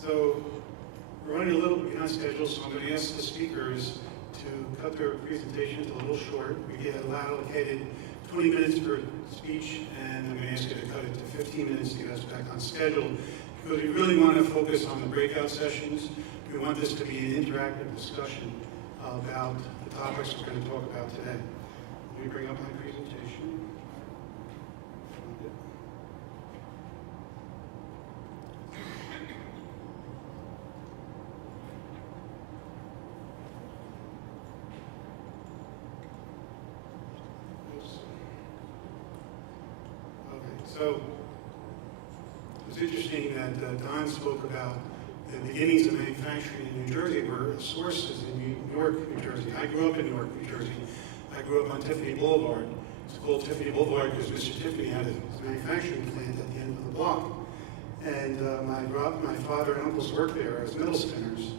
So we're running a little behind schedule, so I'm going to ask the speakers to cut their presentations a little short. We get allocated 20 minutes per speech, and I'm going to ask you to cut it to 15 minutes to get us back on schedule, because we really want to focus on the breakout sessions. We want this to be an interactive discussion about the topics we're going to talk about today. Let me bring up my presentation. So it was interesting that Don spoke about the beginnings of manufacturing in New Jersey were sources in New York, New Jersey. I grew up in Newark, New Jersey. I grew up on Tiffany Boulevard. It's called Tiffany Boulevard because Mr. Tiffany had his manufacturing plant at the end of the block. And my father and uncles worked there as metal spinners.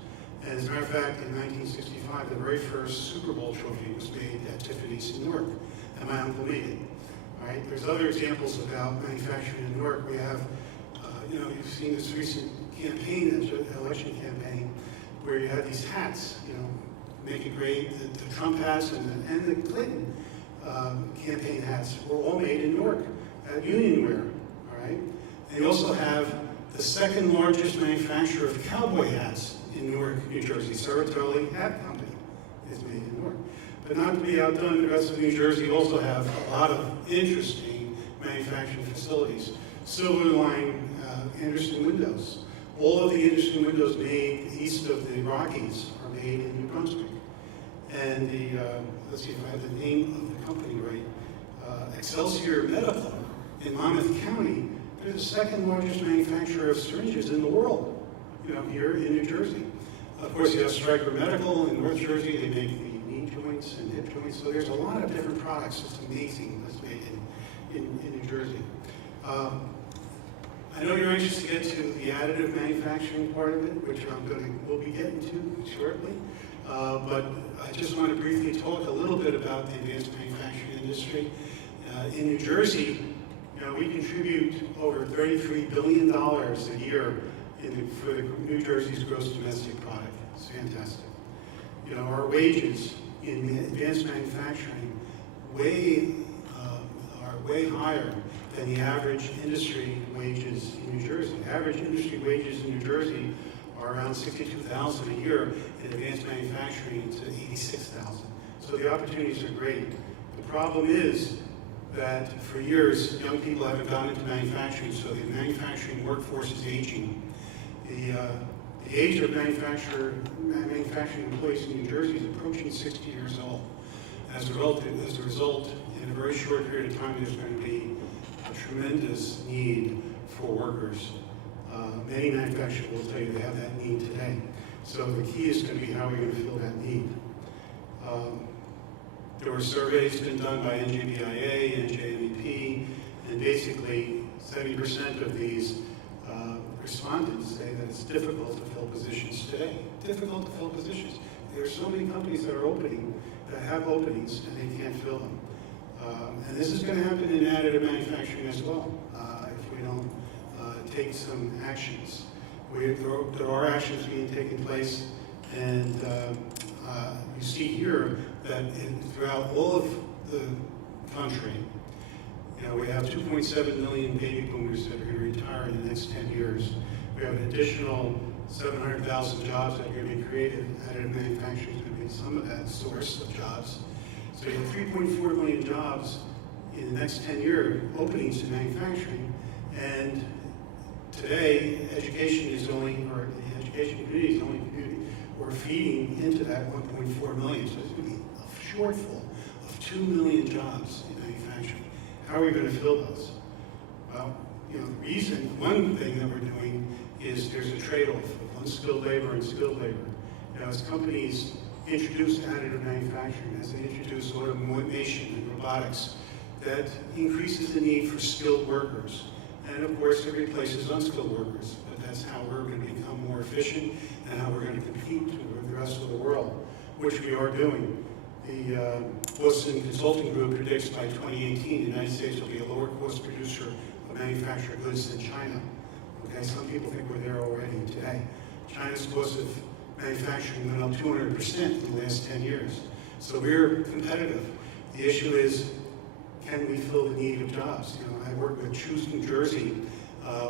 And as a matter of fact, in 1965, the very first Super Bowl trophy was made at Tiffany's in Newark, and my uncle made it. Right? There's other examples about manufacturing in Newark. We have, you've seen this recent campaign, election campaign, where you had these hats, Make It Great, the Trump hats and the Clinton campaign hats were all made in Newark at Unionwear, all right? And you also have the second largest manufacturer of cowboy hats in Newark, New Jersey. Saratoga Hat Company is made in Newark. But not to be outdone, the rest of New Jersey also have a lot of interesting manufacturing facilities. Silver Line, Anderson Windows. All of the Anderson windows made east of the Rockies are made in New Brunswick. And let's see if I have the name of the company right. Excelsior Medical in Monmouth County, they're the second largest manufacturer of syringes in the world, here in New Jersey. Of course, you have Stryker Medical in North Jersey. They make the joints and hip joints. So there's a lot of different products. It's amazing what's made in New Jersey. I know you're anxious to get to the additive manufacturing part of it, which we'll be getting to shortly. But I just want to briefly talk a little bit about the advanced manufacturing industry. In New Jersey, we contribute over $33 billion a year for New Jersey's gross domestic product. It's fantastic. Our wages in advanced manufacturing are way higher than the average industry wages in New Jersey. Average industry wages in New Jersey are around $62,000 a year. In advanced manufacturing, it's $86,000. So the opportunities are great. The problem is that for years, young people haven't gone into manufacturing, so the manufacturing workforce is aging. The age of manufacturing employees in New Jersey is approaching 60 years old. As a result, in a very short period of time, there's going to be a tremendous need for workers. Many manufacturers will tell you they have that need today. So the key is going to be how we're going to fill that need. There were surveys been done by NJBIA, NJMEP, and basically 70% of these respondents say that it's difficult to fill positions today. Difficult to fill positions. There are so many companies that have openings, and they can't fill them. And this is going to happen in additive manufacturing as well, if we don't take some actions. There are actions being taken place, and you see here that throughout all of the country, we have 2.7 million baby boomers that are going to retire in the next 10 years. We have an additional 700,000 jobs that are going to be created. Additive manufacturing is going to be some of that source of jobs. So you have 3.4 million jobs in the next 10-year openings in manufacturing. And today, education community is only community. We're feeding into that 1.4 million. So there's going to be a shortfall of 2 million jobs in manufacturing. How are we going to fill those? Well, one thing that we're doing is there's a trade-off of unskilled labor and skilled labor. As companies introduce additive manufacturing, as they introduce automation and robotics, that increases the need for skilled workers. And of course, it replaces unskilled workers. But that's how we're going to become more efficient and how we're going to compete with the rest of the world, which we are doing. The Boston Consulting Group predicts by 2018, the United States will be a lower cost producer of manufactured goods than China. Okay, some people think we're there already today. China's cost of manufacturing went up 200% in the last 10 years. So we're competitive. The issue is, can we fill the need of jobs? You know, I worked with Choose New Jersey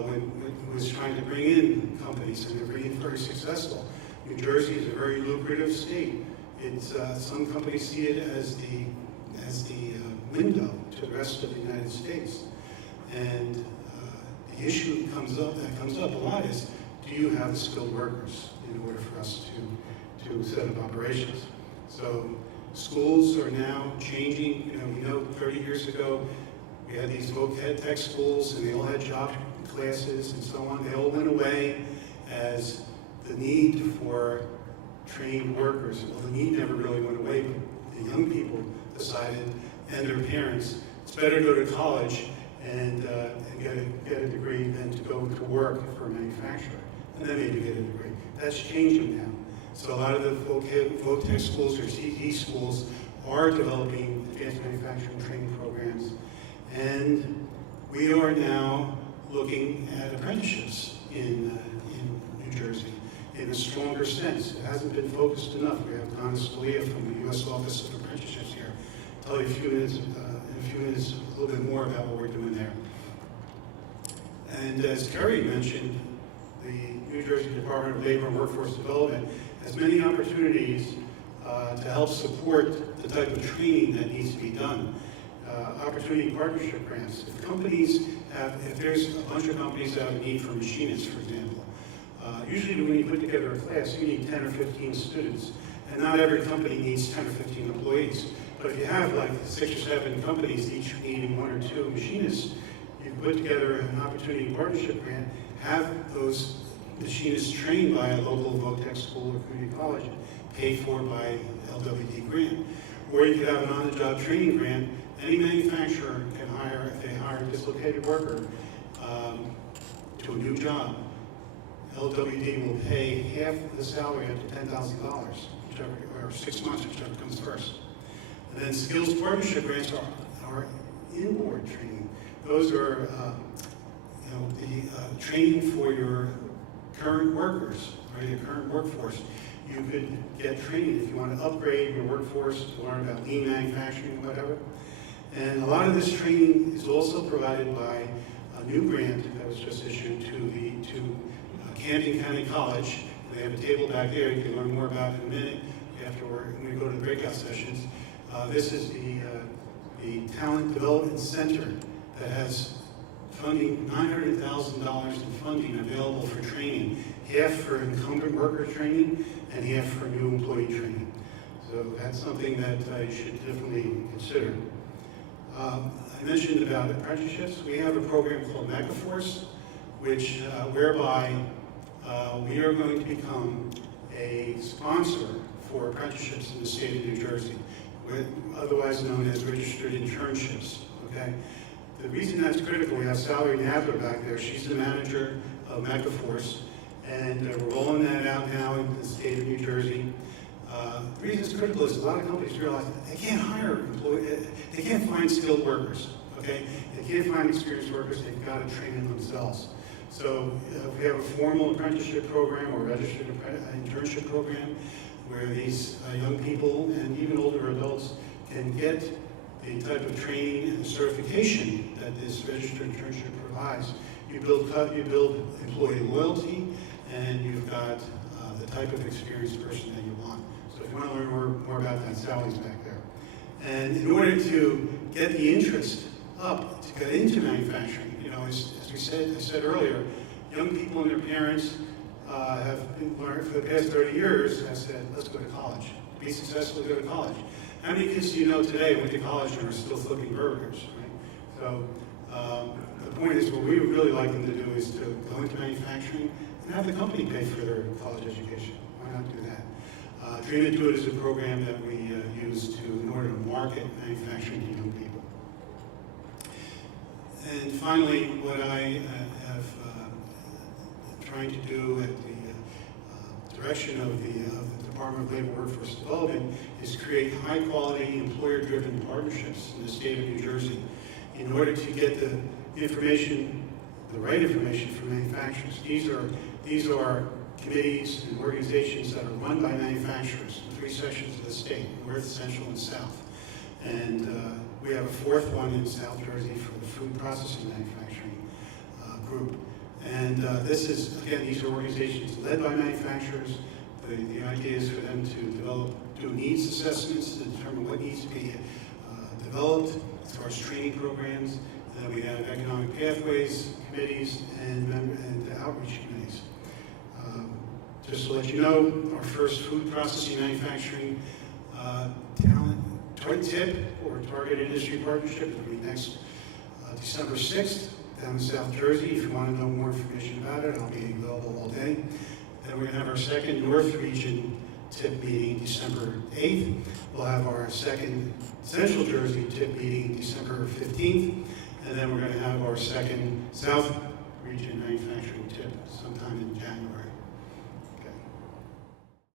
when it was trying to bring in companies, and they're being very successful. New Jersey is a very lucrative state. It's some companies see it as the window to the rest of the United States. And the issue that comes up a lot is, do you have the skilled workers in order for us to set up operations? So schools are now changing. You know, 30 years ago, we had these voc tech schools, and they all had job classes and so on. They all went away as the need for trained workers. Well, the need never really went away, but the young people decided, and their parents, it's better to go to college and get a degree than to go to work for a manufacturer, and then maybe get a degree. That's changing now. So a lot of the voc tech schools or CE schools are developing advanced manufacturing training programs, and we are now looking at apprenticeships in New Jersey in a stronger sense. It hasn't been focused enough. We have Donna Scalia from the U.S. Office of Apprenticeships here. I'll tell you in a few minutes a little bit more about what we're doing there. And as Kerry mentioned, the New Jersey Department of Labor and Workforce Development has many opportunities to help support the type of training that needs to be done. Opportunity partnership grants. If there's a bunch of companies that have a need for machinists, for example, usually when you put together a class, you need 10 or 15 students, and not every company needs 10 or 15 employees. But if you have like 6 or 7 companies, each needing 1 or 2 machinists, you put together an opportunity partnership grant, have those machinists trained by a local voc-tech school or community college, paid for by LWD grant. Or you could have an on-the-job training grant. Any manufacturer can hire, if they hire a dislocated worker to a new job, LWD will pay half the salary up to $10,000, or 6 months, whichever comes first. And then skills partnership grants are inboard training. Those are the training for your current workers, or your current workforce. You could get training if you want to upgrade your workforce to learn about lean manufacturing, whatever. And a lot of this training is also provided by a new grant that was just issued to Camden County College. They have a table back there. You can learn more about it in a minute when we go to the breakout sessions. This is the Talent Development Center that has funding, $900,000 in funding available for training, half for incumbent worker training and half for new employee training. So that's something that you should definitely consider. I mentioned about apprenticeships. We have a program called MegaForce, which whereby we are going to become a sponsor for apprenticeships in the state of New Jersey, otherwise known as registered internships. Okay. The reason that's critical, we have Sally Nadler back there. She's the manager of MegaForce, and we're rolling that out now in the state of New Jersey. The reason it's critical is a lot of companies realize that they can't hire employees, they can't find skilled workers, okay? They can't find experienced workers, they've got to train them themselves. So we have a formal apprenticeship program or registered internship program where these young people and even older adults can get the type of training and certification that this registered internship provides. You build employee loyalty, and you've got the type of experienced person that you want. So if you want to learn more about that, Sally's back there. And in order to get the interest up to get into manufacturing, as I said earlier, young people and their parents have been learning for the past 30 years, have said, let's go to college. To be successful, go to college. How many kids do you know today went to college and are still flipping burgers, right? So the point is, what we would really like them to do is to go into manufacturing and have the company pay for their college education. Why not do that? Dream Into It is a program that we use in order to market manufacturing to young people. And finally, what I have trying to do at the direction of the Department of Labor Workforce Development is create high-quality, employer-driven partnerships in the state of New Jersey in order to get the information the right information for manufacturers. These are committees and organizations that are run by manufacturers in 3 sections of the state, North, Central, and South. And we have a 4th one in South Jersey for the food processing manufacturing group. And this is, again, these are organizations led by manufacturers. The idea is for them to do needs assessments to determine what needs to be developed as far as training programs. And then we have economic pathways committees and outreach committees. Just to let you know, our first food processing manufacturing talent tip or target industry partnership is going to be next December 6th down in South Jersey. If you want to know more information about it, I'll be available all day. Then we're going to have our second North Region tip meeting December 8th. We'll have our second Central Jersey tip meeting December 15th. And then we're going to have our second South Region manufacturing tip sometime in January.